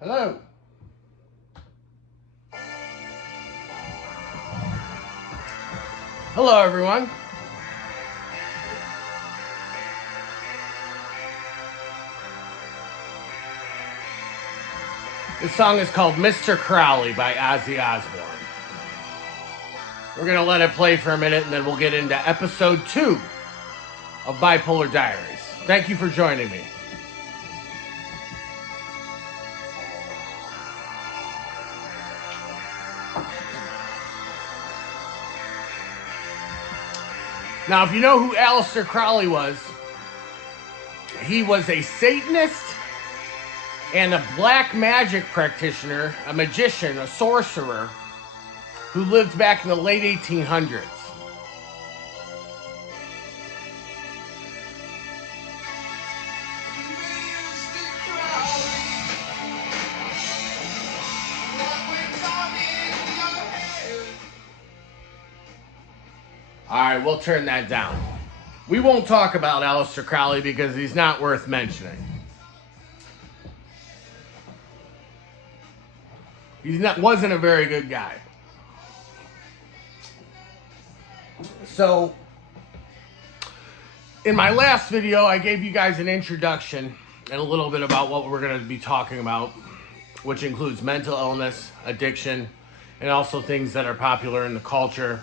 Hello. Hello, everyone. This song is called Mr. Crowley by Ozzy Osbourne. We're going to let it play for a minute, and then we'll get into episode 2 of Bipolar Diaries. Thank you for joining me. Now, if you know who Aleister Crowley was, he was a Satanist and a black magic practitioner, a magician, a sorcerer, who lived back in the late 1800s. Alright, we'll turn that down. We won't talk about Aleister Crowley because he's not worth mentioning. Wasn't a very good guy. So, in my last video, I gave you guys an introduction and a little bit about what we're going to be talking about, which includes mental illness, addiction, and also things that are popular in the culture.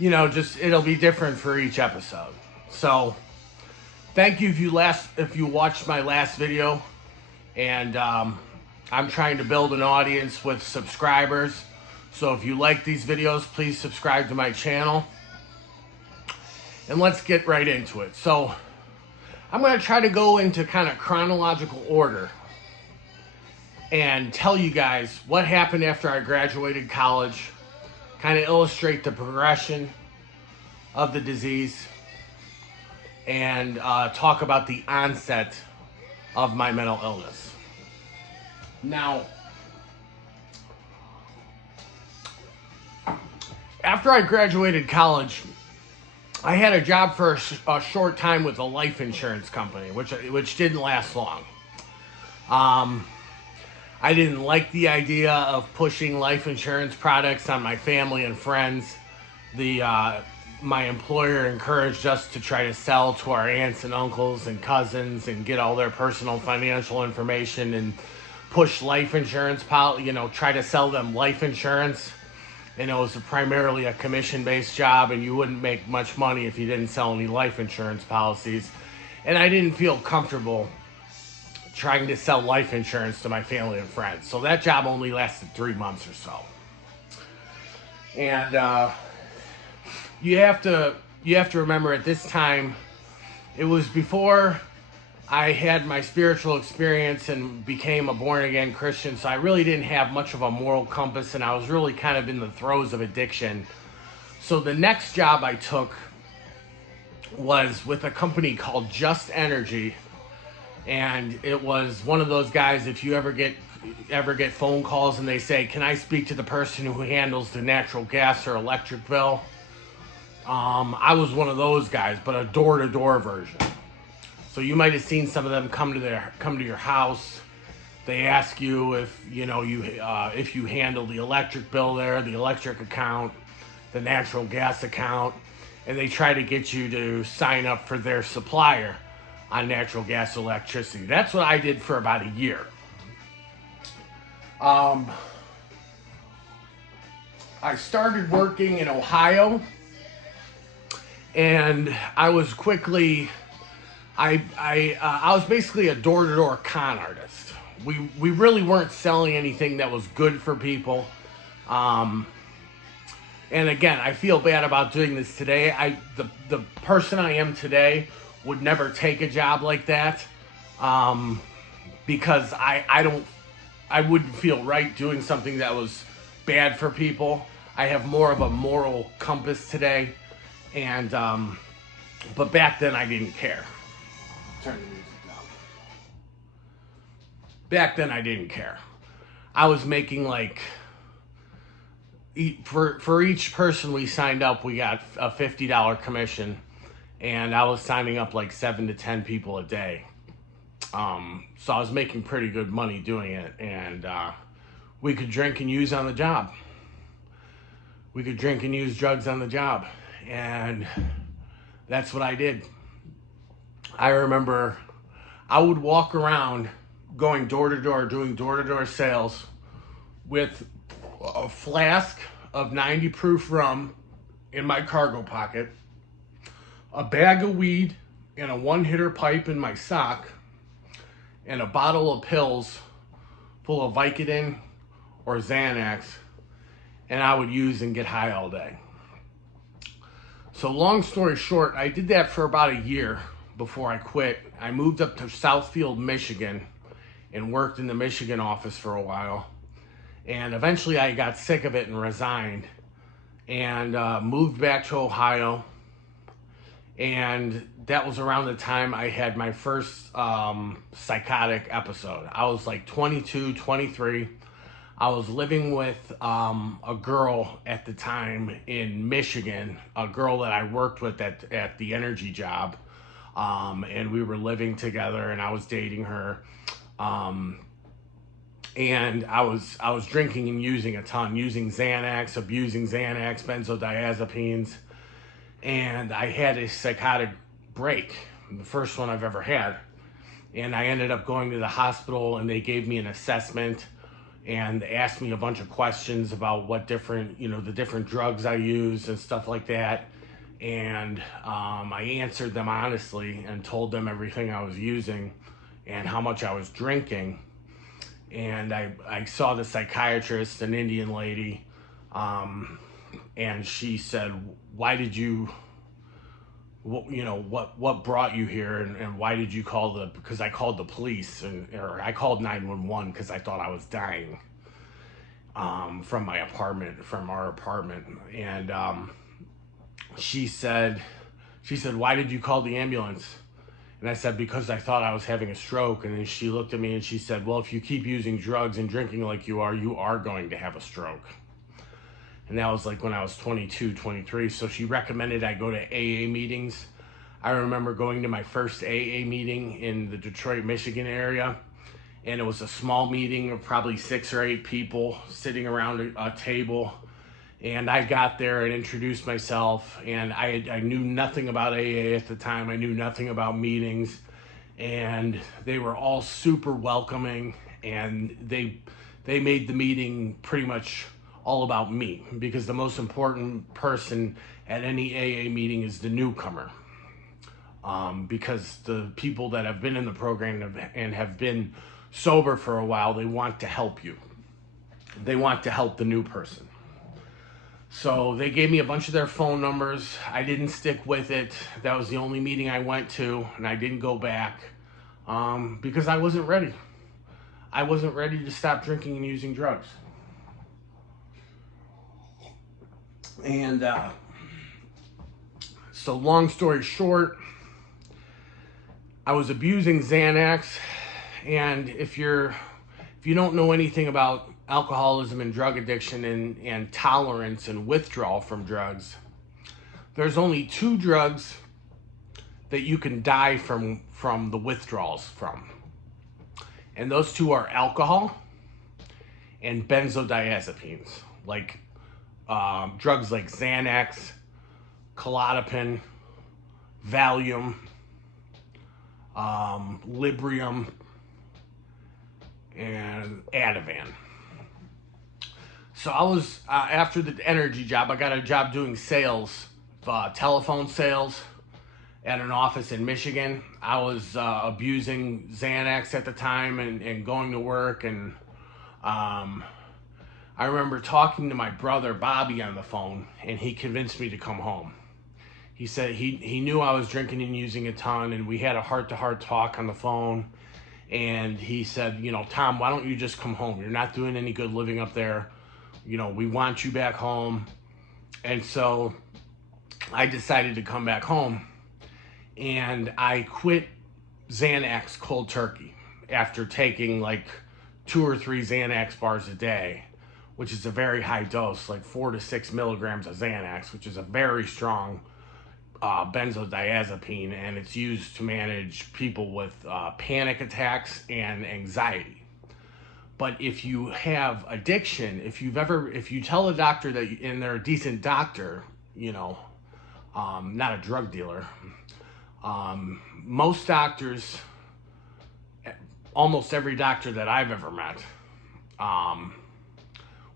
It'll be different for each episode. So, thank you if you watched my last video, and I'm trying to build an audience with subscribers. So if you like these videos, please subscribe to my channel. And let's get right into it. So, I'm going to try to go into kind of chronological order and tell you guys what happened after I graduated college, kind of illustrate the progression of the disease, and talk about the onset of my mental illness. Now, after I graduated college, I had a job for a short time with a life insurance company, which didn't last long. I didn't like the idea of pushing life insurance products on my family and friends. My employer encouraged us to try to sell to our aunts and uncles and cousins and get all their personal financial information and push life insurance, try to sell them life insurance. And it was primarily a commission-based job, and you wouldn't make much money if you didn't sell any life insurance policies. And I didn't feel comfortable trying to sell life insurance to my family and friends. So that job only lasted 3 months or so. And you have to remember, at this time, it was before I had my spiritual experience and became a born-again Christian, so I really didn't have much of a moral compass, and I was really kind of in the throes of addiction. So the next job I took was with a company called Just Energy, and it was one of those guys, if you ever get phone calls and they say, "Can I speak to the person who handles the natural gas or electric bill?" I was one of those guys, but a door-to-door version. So you might have seen some of them come to your house. They ask you if you handle the electric bill there, the electric account, the natural gas account, and they try to get you to sign up for their supplier on natural gas, electricity. That's what I did for about a year. I started working in Ohio, and I was quickly, I was basically a door-to-door con artist. We really weren't selling anything that was good for people. And again, I feel bad about doing this today. The person I am today would never take a job like that, because I wouldn't feel right doing something that was bad for people. I have more of a moral compass today, and but back then I didn't care. Turn the music down. Back then I didn't care. I was making for each person we signed up, we got a $50 commission, and I was signing up 7 to 10 people a day. So I was making pretty good money doing it, and we could drink and use on the job. We could drink and use drugs on the job, and that's what I did. I remember I would walk around going door to door, doing door to door sales with a flask of 90 proof rum in my cargo pocket, a bag of weed and a one-hitter pipe in my sock, and a bottle of pills full of Vicodin or Xanax, and I would use and get high all day. So long story short, I did that for about a year before I quit. I moved up to Southfield, Michigan, and worked in the Michigan office for a while. And eventually I got sick of it and resigned, and moved back to Ohio. And that was around the time I had my first psychotic episode. I was like 22, 23. I was living with a girl at the time in Michigan, a girl that I worked with at the energy job. And we were living together, and I was dating her. And I was drinking and using a ton, using Xanax, abusing Xanax, benzodiazepines. And I had a psychotic break, the first one I've ever had. And I ended up going to the hospital, and they gave me an assessment and asked me a bunch of questions about what different, the different drugs I use and stuff like that. And I answered them honestly and told them everything I was using and how much I was drinking. And I saw the psychiatrist, an Indian lady, and she said, why did you, what brought you here, and why did you call because I called the police, or I called 911 because I thought I was dying from our apartment. And she said, why did you call the ambulance? And I said, because I thought I was having a stroke. And then she looked at me and she said, well, if you keep using drugs and drinking like you are going to have a stroke. And that was like when I was 22, 23. So she recommended I go to AA meetings. I remember going to my first AA meeting in the Detroit, Michigan area. And it was a small meeting of probably 6 or 8 people sitting around a table. And I got there and introduced myself, and I knew nothing about AA at the time. I knew nothing about meetings, and they were all super welcoming, and they made the meeting pretty much all about me, because the most important person at any AA meeting is the newcomer, because the people that have been in the program and have been sober for a while, they want to help you. They want to help the new person. So they gave me a bunch of their phone numbers. I didn't stick with it. That was the only meeting I went to, and I didn't go back because I wasn't ready. I wasn't ready to stop drinking and using drugs. And so long story short, I was abusing Xanax. And if you don't know anything about alcoholism and drug addiction and tolerance and withdrawal from drugs, there's only 2 drugs that you can die from the withdrawals from. And those 2 are alcohol and benzodiazepines, like drugs like Xanax, Klonopin, Valium, Librium, and Ativan. So I was, after the energy job, I got a job doing sales, telephone sales at an office in Michigan. I was abusing Xanax at the time and going to work. And I remember talking to my brother, Bobby, on the phone, and he convinced me to come home. He said he knew I was drinking and using a ton, and we had a heart-to-heart talk on the phone. And he said, Tom, why don't you just come home? You're not doing any good living up there. We want you back home. And so I decided to come back home, and I quit Xanax cold turkey after taking like 2 or 3 Xanax bars a day, which is a very high dose, like 4 to 6 milligrams of Xanax, which is a very strong benzodiazepine, and it's used to manage people with panic attacks and anxiety. But if you have addiction, if you tell a doctor that, and they're a decent doctor, you know, not a drug dealer, most doctors, almost every doctor that I've ever met,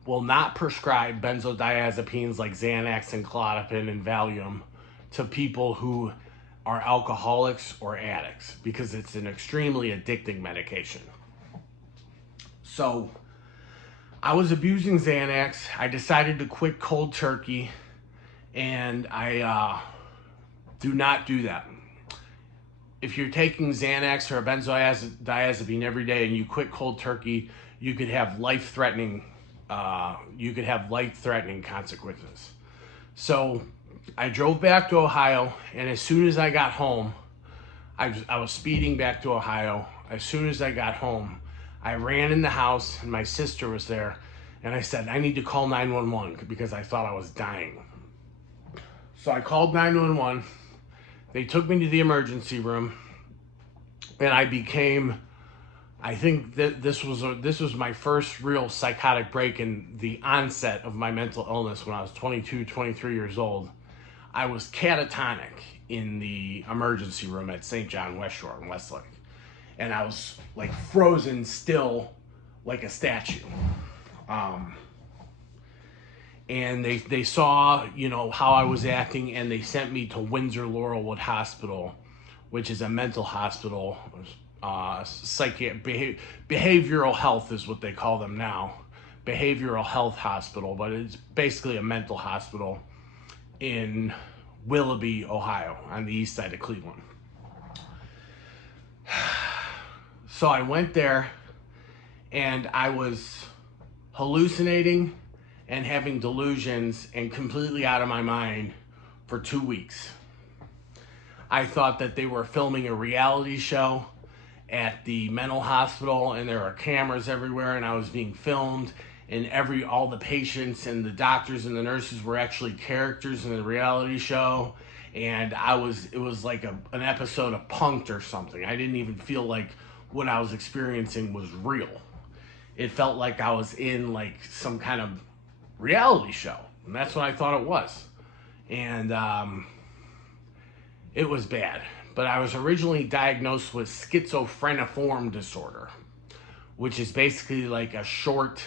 will not prescribe benzodiazepines like Xanax and Klonopin and Valium to people who are alcoholics or addicts, because it's an extremely addicting medication. So I was abusing Xanax. I decided to quit cold turkey, and I do not do that. If you're taking Xanax or a benzodiazepine every day and you quit cold turkey, you could have life-threatening consequences. So I drove back to Ohio, and as soon as I got home, I was speeding back to Ohio. As soon as I got home, I ran in the house, and my sister was there, and I said, I need to call 911 because I thought I was dying. So I called 911. They took me to the emergency room, and I think that this was my first real psychotic break in the onset of my mental illness when I was 22, 23 years old. I was catatonic in the emergency room at St. John West Shore in Westlake. And I was like frozen still like a statue. And they saw, you know, how I was acting, and they sent me to Windsor Laurelwood Hospital, which is a mental hospital. Behavioral health is what they call them now. Behavioral health hospital, but it's basically a mental hospital in Willoughby, Ohio, on the east side of Cleveland. So I went there, and I was hallucinating and having delusions and completely out of my mind for 2 weeks. I thought that they were filming a reality show at the mental hospital, and there were cameras everywhere, and I was being filmed, and all the patients and the doctors and the nurses were actually characters in the reality show. And it was like an episode of Punk'd or something. I didn't even feel like what I was experiencing was real. It felt like I was in like some kind of reality show, and that's what I thought it was. And it was bad. But I was originally diagnosed with schizophreniform disorder, which is basically like a short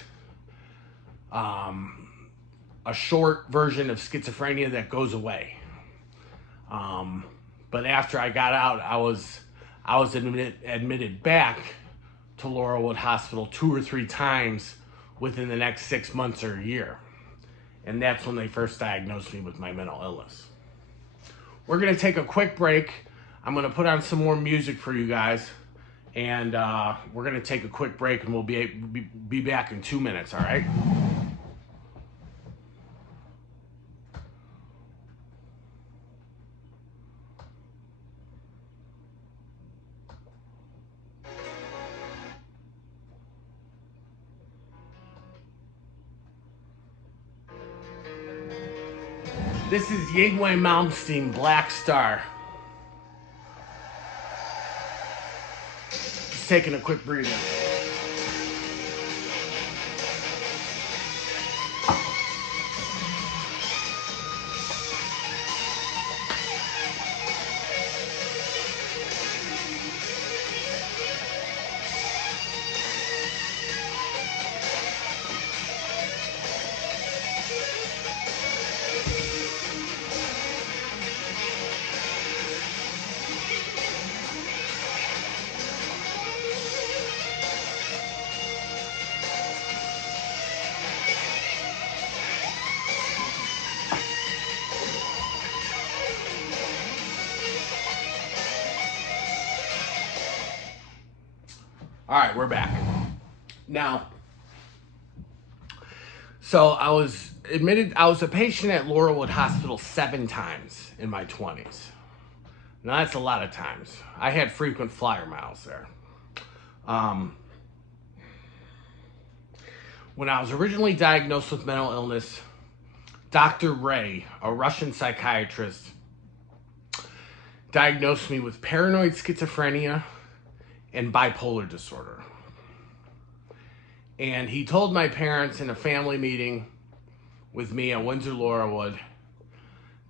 version of schizophrenia that goes away. But after I got out, I was admitted back to Laurelwood Hospital 2 or 3 times within the next 6 months or a year. And that's when they first diagnosed me with my mental illness. We're going to take a quick break. I'm going to put on some more music for you guys. And we're going to take a quick break, and we'll be back in 2 minutes, all right? This is Yngwie Malmsteen, Black Star. Just taking a quick breather. All right, we're back. Now, so I was a patient at Laurelwood Hospital 7 times in my 20s. Now, that's a lot of times. I had frequent flyer miles there. When I was originally diagnosed with mental illness, Dr. Ray, a Russian psychiatrist, diagnosed me with paranoid schizophrenia and bipolar disorder. And he told my parents in a family meeting with me at Windsor Laurelwood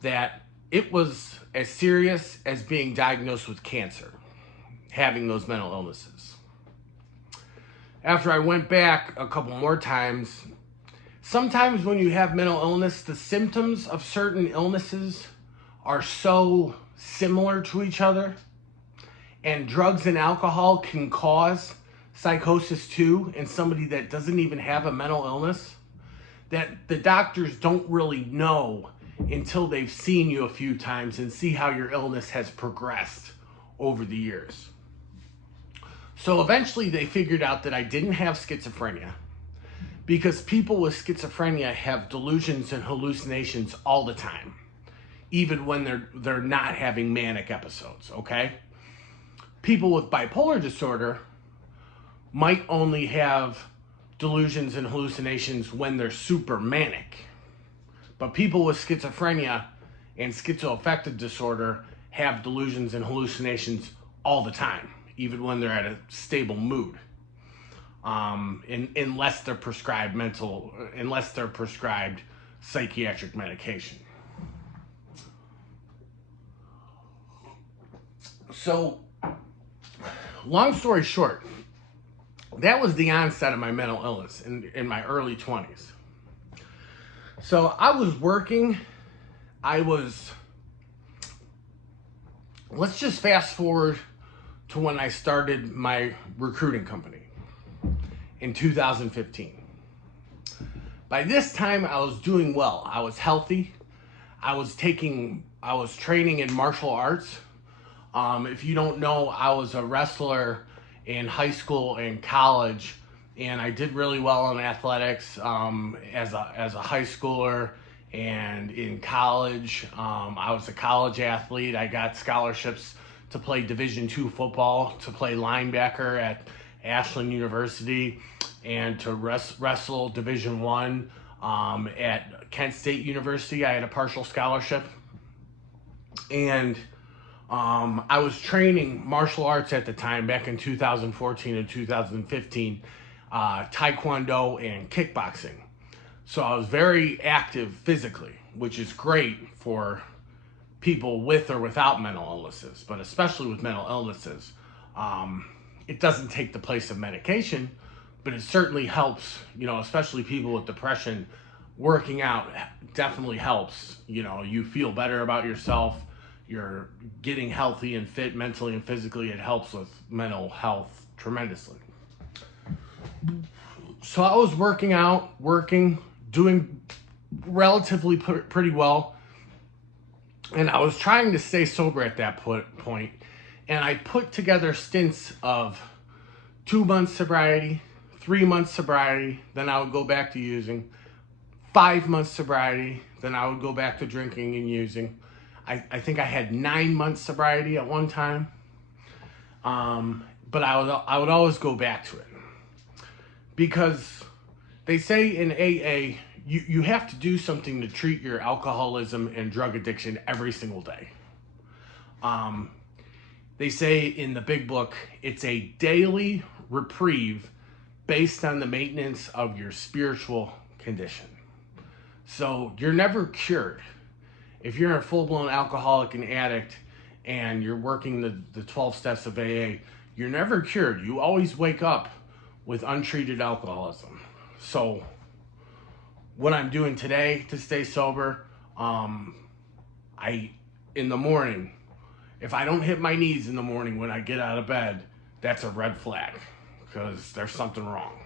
that it was as serious as being diagnosed with cancer, having those mental illnesses. After I went back a couple more times, sometimes when you have mental illness, the symptoms of certain illnesses are so similar to each other, and drugs and alcohol can cause psychosis too in somebody that doesn't even have a mental illness, that the doctors don't really know until they've seen you a few times and see how your illness has progressed over the years. So eventually they figured out that I didn't have schizophrenia, because people with schizophrenia have delusions and hallucinations all the time, even when they're not having manic episodes, okay? People with bipolar disorder might only have delusions and hallucinations when they're super manic. But people with schizophrenia and schizoaffective disorder have delusions and hallucinations all the time, even when they're at a stable mood. Unless they're prescribed psychiatric medication. So, long story short, that was the onset of my mental illness in my early 20s. So I was working, let's just fast forward to when I started my recruiting company in 2015. By this time, I was doing well. I was healthy. I was training in martial arts. If you don't know, I was a wrestler in high school and college, and I did really well in athletics as a high schooler, and in college, I was a college athlete. I got scholarships to play Division II football, to play linebacker at Ashland University, and to wrestle Division I at Kent State University. I had a partial scholarship, and I was training martial arts at the time, back in 2014 and 2015, Taekwondo and kickboxing. So I was very active physically, which is great for people with or without mental illnesses, but especially with mental illnesses. It doesn't take the place of medication, but it certainly helps, especially people with depression. Working out definitely helps. You feel better about yourself. You're getting healthy and fit mentally and physically. It helps with mental health tremendously. So I was doing relatively pretty well. And I was trying to stay sober at that point. And I put together stints of 2 months sobriety, 3 months sobriety, then I would go back to using, 5 months sobriety, then I would go back to drinking and using. I think I had 9 months sobriety at one time, but I would always go back to it, because they say in AA you have to do something to treat your alcoholism and drug addiction every single day. They say in the big book it's a daily reprieve based on the maintenance of your spiritual condition. So you're never cured. If you're a full-blown alcoholic and addict and you're working the 12 steps of AA, you're never cured. You always wake up with untreated alcoholism. So what I'm doing today to stay sober, in the morning, if I don't hit my knees in the morning when I get out of bed, that's a red flag, because there's something wrong.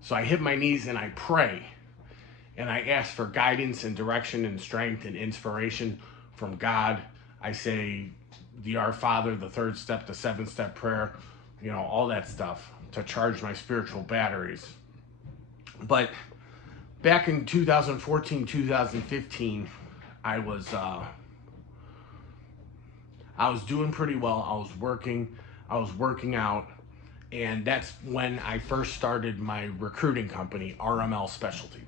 So I hit my knees and I pray. And I ask for guidance and direction and strength and inspiration from God. I say the Our Father, the 3rd step, the 7th-step prayer, all that stuff to charge my spiritual batteries. But back in 2014, 2015, I was doing pretty well. I was working out, and that's when I first started my recruiting company, RML Specialty Group.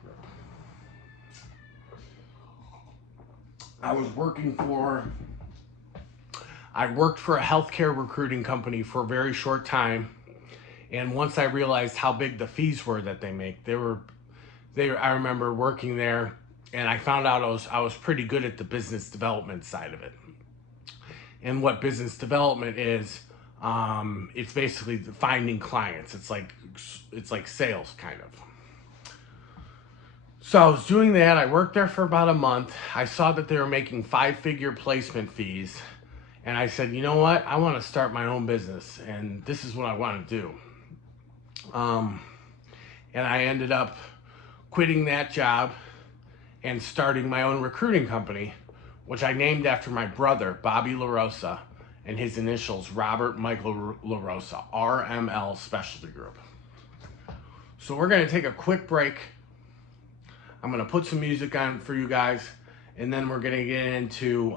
I was working for I worked for a healthcare recruiting company for a very short time. And once I realized how big the fees were that they make, I remember working there, and I found out I was pretty good at the business development side of it. And what business development is, it's basically finding clients. It's like sales, kind of. So I was doing that. I worked there for about a month. I saw that they were making 5-figure placement fees. And I said, you know what? I want to start my own business. And this is what I want to do. And I ended up quitting that job and starting my own recruiting company, which I named after my brother, Bobby LaRosa, and his initials, Robert Michael LaRosa, RML Specialty Group. So we're going to take a quick break. I'm going to put some music on for you guys, and then we're going to get into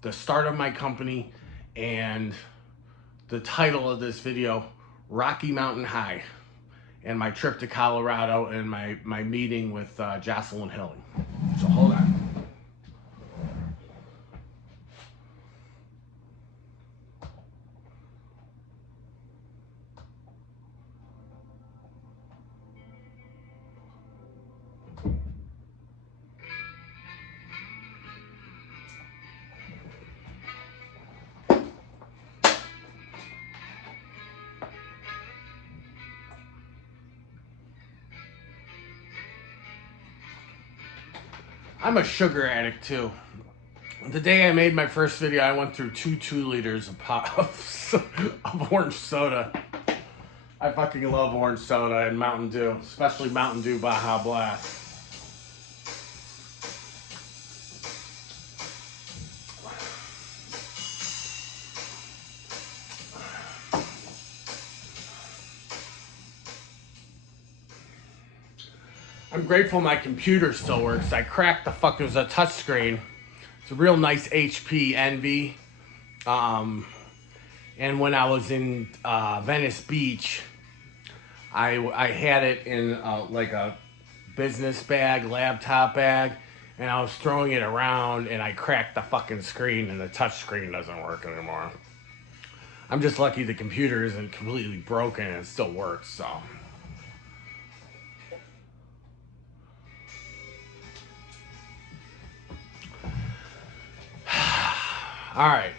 the start of my company and the title of this video, Rocky Mountain High, and my trip to Colorado and my meeting with Jocelyn Hilling. So hold on. I'm a sugar addict too. The day I made my first video, I went through 2 liters of orange soda. I fucking love orange soda and Mountain Dew, especially Mountain Dew Baja Blast. I'm grateful my computer still works. I cracked it was a touch screen. It's a real nice HP Envy. And when I was in Venice Beach, I had it in like a business bag, laptop bag, and I was throwing it around, and I cracked the fucking screen, and the touch screen doesn't work anymore. I'm just lucky the computer isn't completely broken and it still works, so. All right.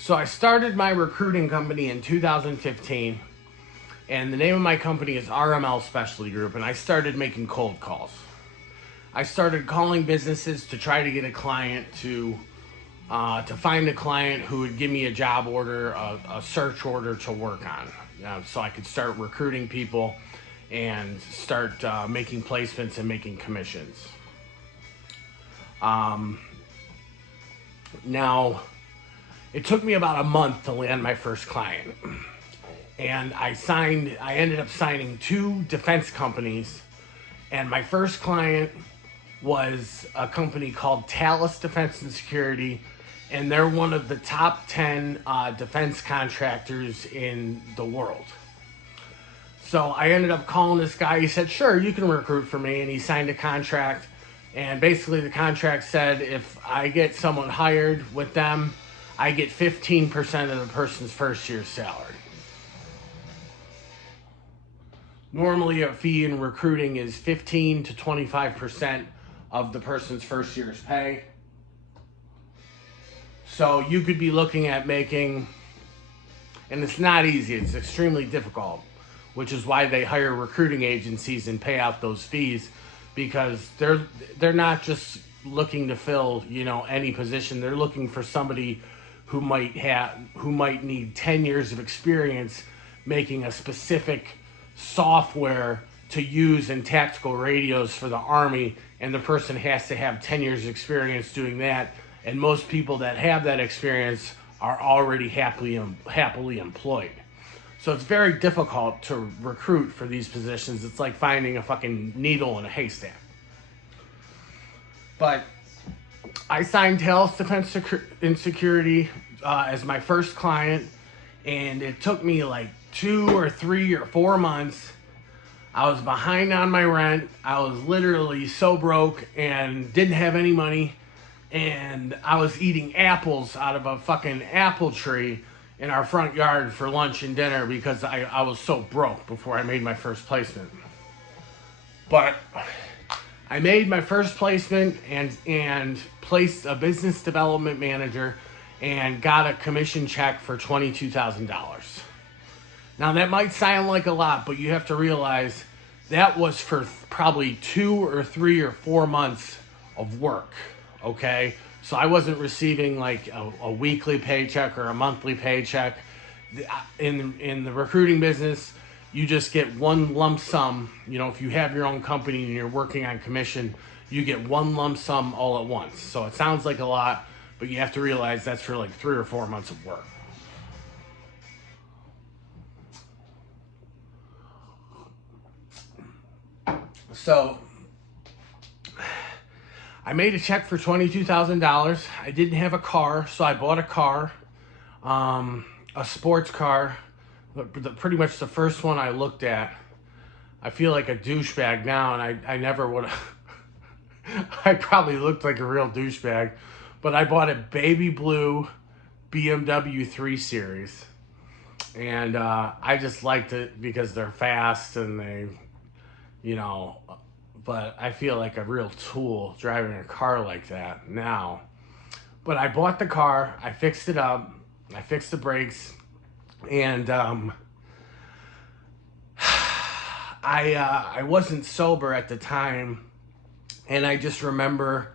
So I started my recruiting company in 2015, and the name of my company is RML Specialty Group, and I started making cold calls. I started calling businesses to try to get a client to find a client who would give me a job order, a search order to work on, so I could start recruiting people and start making placements and making commissions. Now, it took me about a month to land my first client, and I ended up signing 2 defense companies, and my first client was a company called Talus Defense and Security, and they're one of the top 10 defense contractors in the world. So I ended up calling this guy. He said, sure, you can recruit for me, and he signed a contract. And basically the contract said if I get someone hired with them, I get 15% of the person's first year's salary. Normally a fee in recruiting is 15 to 25% of the person's first year's pay. So you could be looking at making, and it's not easy, it's extremely difficult, which is why they hire recruiting agencies and pay out those fees, because they're not just looking to fill, any position. They're looking for somebody who might need 10 years of experience making a specific software to use in tactical radios for the Army, and the person has to have 10 years of experience doing that, and most people that have that experience are already happily employed. So it's very difficult to recruit for these positions. It's like finding a fucking needle in a haystack. But I signed Talus Defense and Security as my first client, and it took me like 2 or 3 or 4 months. I was behind on my rent. I was literally so broke and didn't have any money. and I was eating apples out of a fucking apple tree in our front yard for lunch and dinner because I was so broke before I made my first placement. But I made my first placement and placed a business development manager and got a commission check for $22,000. Now that might sound like a lot, but you have to realize that was for probably 2 or 3 or 4 months of work, okay? So I wasn't receiving like a weekly paycheck or a monthly paycheck. In the recruiting business, you just get one lump sum. You know, if you have your own company and you're working on commission, you get one lump sum all at once. So it sounds like a lot, but you have to realize that's for like 3 or 4 months of work. So I made a check for $22,000. I didn't have a car, so I bought a car, a sports car, pretty much the first one I looked at. I feel like a douchebag now, and I never would have. I probably looked like a real douchebag, but I bought a baby blue BMW 3 Series, and I just liked it because they're fast and they, you know, but I feel like a real tool driving a car like that now. But I bought the car, I fixed it up, I fixed the brakes, and I wasn't sober at the time, and I just remember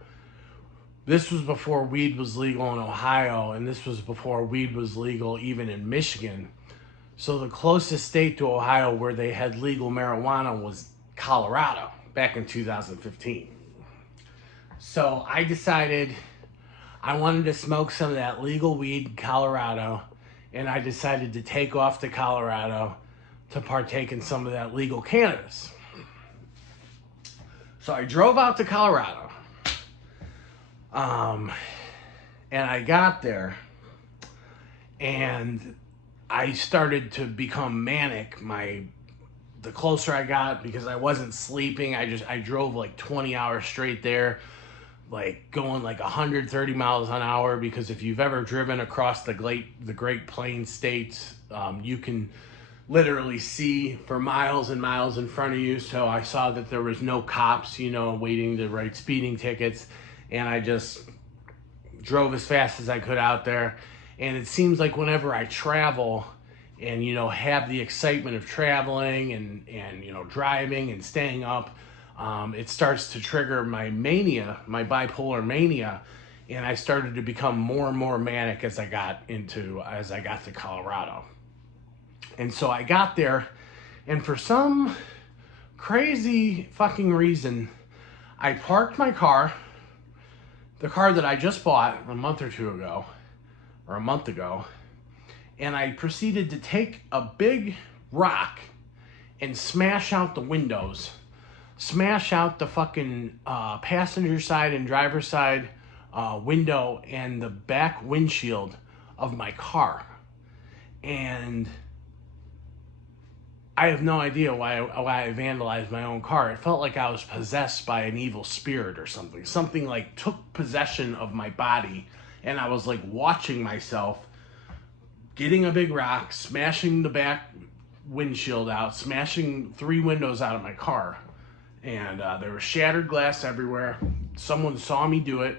this was before weed was legal in Ohio, and this was before weed was legal even in Michigan. So the closest state to Ohio where they had legal marijuana was Colorado back in 2015. So I decided I wanted to smoke some of that legal weed in Colorado, and I decided to take off to Colorado to partake in some of that legal cannabis. So I drove out to Colorado, and I got there, and I started to become manic. The closer I got, because I wasn't sleeping, I drove like 20 hours straight there, like going like 130 miles an hour, because if you've ever driven across the Great Plains states, you can literally see for miles and miles in front of you. So I saw that there was no cops, you know, waiting to write speeding tickets, and I just drove as fast as I could out there. And it seems like whenever I travel and, you know, have the excitement of traveling and you know, driving and staying up, it starts to trigger my mania, my bipolar mania, and I started to become more and more manic as I got to Colorado. And so I got there, and for some crazy fucking reason, I parked my car, the car that I just bought a month ago, and I proceeded to take a big rock and smash out the windows, smash out the fucking passenger side and driver's side window and the back windshield of my car. And I have no idea why I vandalized my own car. It felt like I was possessed by an evil spirit or something. Something like took possession of my body, and I was like watching myself getting a big rock, smashing the back windshield out, smashing 3 windows out of my car. And there was shattered glass everywhere. Someone saw me do it,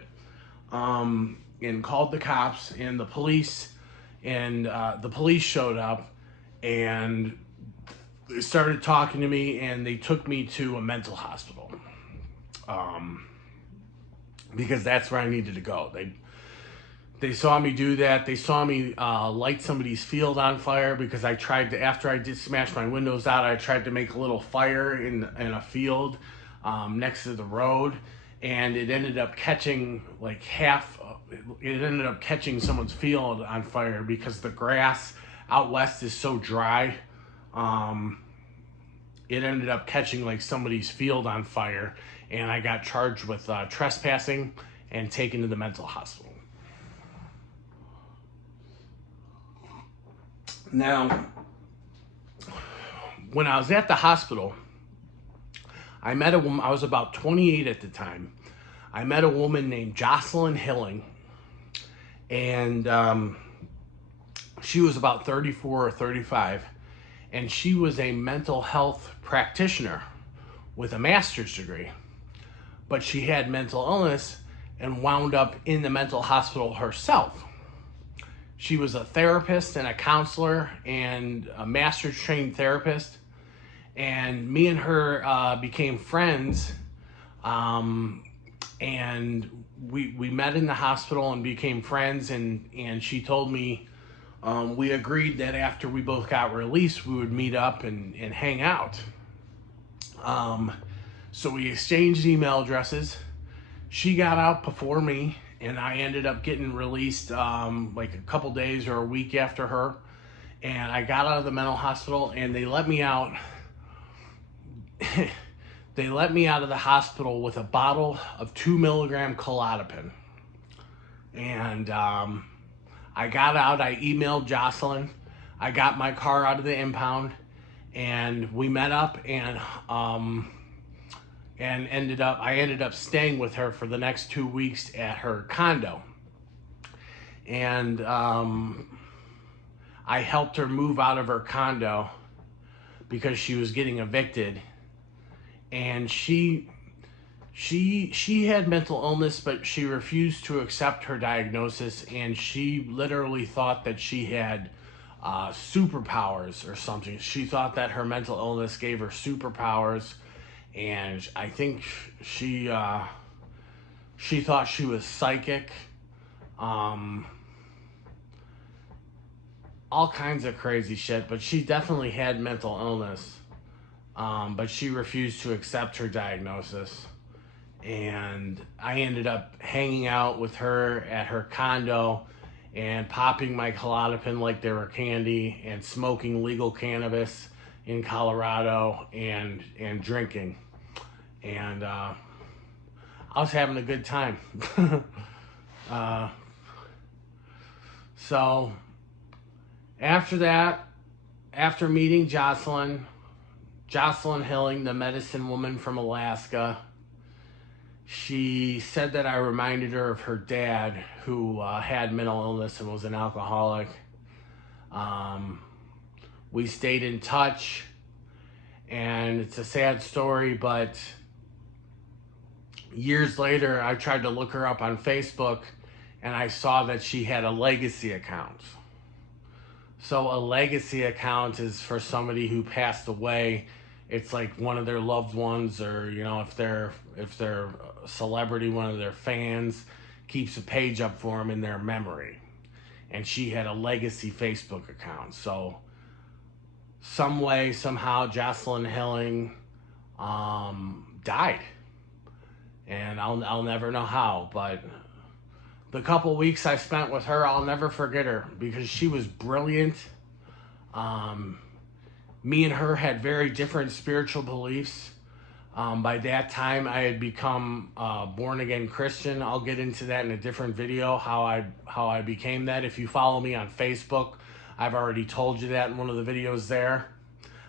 and called the cops and the police, and the police showed up, and they started talking to me, and they took me to a mental hospital, because that's where I needed to go. They saw me do that. They saw me light somebody's field on fire, because I tried to, after I did smash my windows out, I tried to make a little fire in a field next to the road, and it ended up catching like it ended up catching someone's field on fire, because the grass out west is so dry. It ended up catching like somebody's field on fire, and I got charged with trespassing and taken to the mental hospital. Now, when I was at the hospital, I met a woman. I was about 28 at the time. I met a woman named Jocelyn Hilling, and she was about 34 or 35, and she was a mental health practitioner with a master's degree, but she had mental illness and wound up in the mental hospital herself. She was a therapist and a counselor and a master's trained therapist, and me and her became friends, and we met in the hospital and became friends, and she told me, we agreed that after we both got released, we would meet up and hang out. So we exchanged email addresses. She got out before me, and I ended up getting released like a couple days or a week after her. And I got out of the mental hospital, and they let me out. They let me out of the hospital with a bottle of 2 milligram Klonopin. And I got out, I emailed Jocelyn, I got my car out of the impound, and we met up, and I ended up staying with her for the next 2 weeks at her condo. And I helped her move out of her condo because she was getting evicted. And she had mental illness, but she refused to accept her diagnosis, and she literally thought that she had superpowers or something. She thought that her mental illness gave her superpowers, and I think she thought she was psychic. All kinds of crazy shit, but she definitely had mental illness. But she refused to accept her diagnosis. And I ended up hanging out with her at her condo and popping my Klonopin like they were candy and smoking legal cannabis in Colorado and drinking. And I was having a good time. So after that, after meeting Jocelyn Hilling, the medicine woman from Alaska, she said that I reminded her of her dad, who had mental illness and was an alcoholic. We stayed in touch, and it's a sad story, but years later, I tried to look her up on Facebook, and I saw that she had a legacy account. So a legacy account is for somebody who passed away. It's like one of their loved ones, or if they're a celebrity, one of their fans keeps a page up for them in their memory. And she had a legacy Facebook account. So some way, somehow, Jocelyn Hilling died, and I'll never know how. But the couple weeks I spent with her, I'll never forget her, because she was brilliant. Me and her had very different spiritual beliefs. By that time, I had become a born-again Christian. I'll get into that in a different video, how I became that. If you follow me on Facebook, I've already told you that in one of the videos there,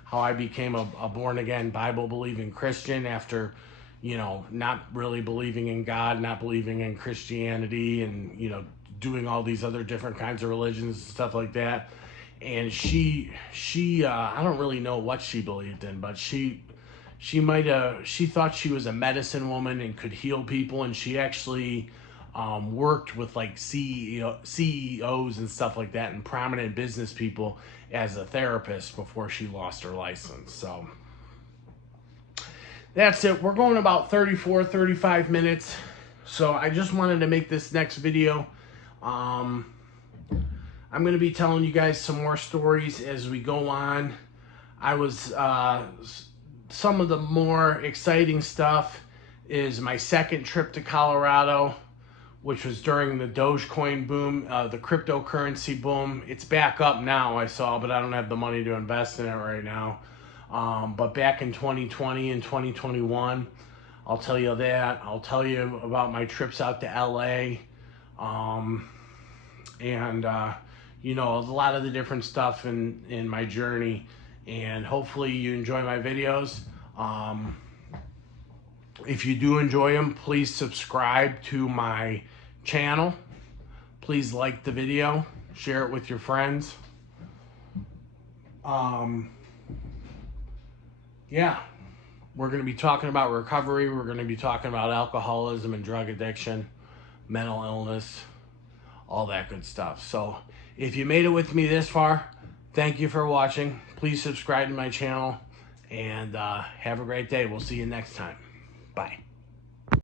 how I became a born-again, Bible-believing Christian after, not really believing in God, not believing in Christianity, and, doing all these other different kinds of religions and stuff like that. And she I don't really know what she believed in, but she thought she was a medicine woman and could heal people, and she actually worked with like CEOs and stuff like that, and prominent business people as a therapist before she lost her license. So that's it. We're going about 35 minutes. So I just wanted to make this next video. I'm going to be telling you guys some more stories as we go on. I was, some of the more exciting stuff is my second trip to Colorado, which was during the Dogecoin boom, the cryptocurrency boom. It's back up now, I saw, but I don't have the money to invest in it right now. But back in 2020 and 2021, I'll tell you that. I'll tell you about my trips out to LA, and a lot of the different stuff in my journey. And hopefully you enjoy my videos. If you do enjoy them, please subscribe to my channel. Please like the video, share it with your friends. Yeah, we're going to be talking about recovery. We're going to be talking about alcoholism and drug addiction, mental illness, all that good stuff. So if you made it with me this far, thank you for watching. Please subscribe to my channel, and have a great day. We'll see you next time. Bye.